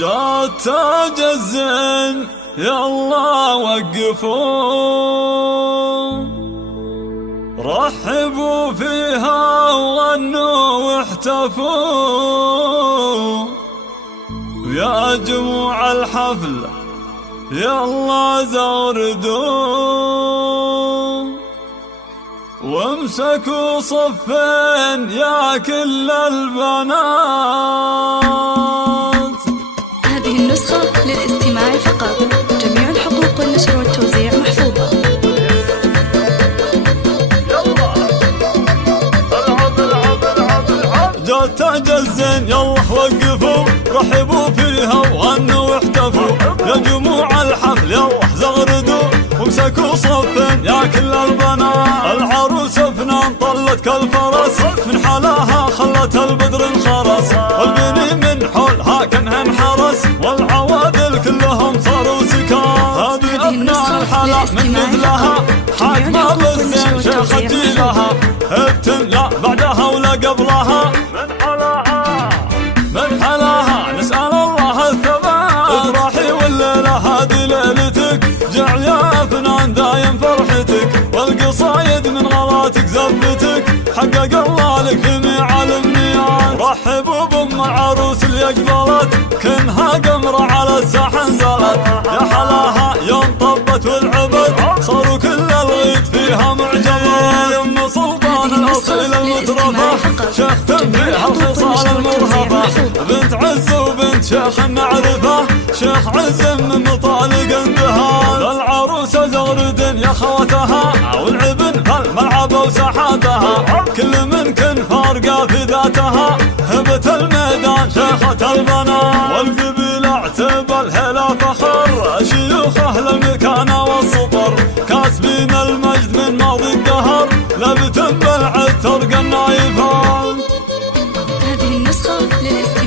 جات تاج الزين يلا وقفوا، رحبوا فيها وغنوا واحتفوا، يا جموع الحفل يلا زوردوا، وامسكوا صفين يا كل البنات. هذه النسخة للاستماع فقط، جميع الحقوق والنشر والتوزيع محفوظة. جات تاج الزين يلا وقفوا، رحبوا فيها وغنوا واحتفوا، يا جموع الحفل يلا زغردوا، وامسكوا صفين يا كل البنات. العروس فنان طلت كالفرس، من حلاها خلت البدر انخرس، والبني من حولها كانها انحرس، والعوادل كلهم صاروا سكات. هذه ابناء الحلا من مثلها، حاكمة بالزين شيخة جيلها، ابتن لا بعدها ولا قبلها، من حلاها نسأل الله الثبات. افرحي والليلة هذه ليلتك، جعل يا فنان دايم فرحتك، والقصايد من غلاتك زفتك، حقق الله لك جميع الامنيات. رحبوا بام العروس اللي اقبلت، كنها قمرة على الساحة نزلت، يا حلاها يوم طبت والعبد، صاروا كل الغيط فيها معجبات. يم سلطان الاصيل المترفة، شيخ فيها الخصال المرهفة، بنت عز وبنت شيخ نعرفه، شيخ عز من مطالق اندهال. العروسة زغرد يا خوتها، والعبن فالملعب وساحاتها، كل من كن فارقة في ذاتها، هبت الميدان شيخة البنات. والقبيل اعتب الهلا فخر، شيوخه المكانة والسطر، كاسبين المجد من ماضي الدهر، لبتن بالعتر النايفات. هذه النسخة للاستماع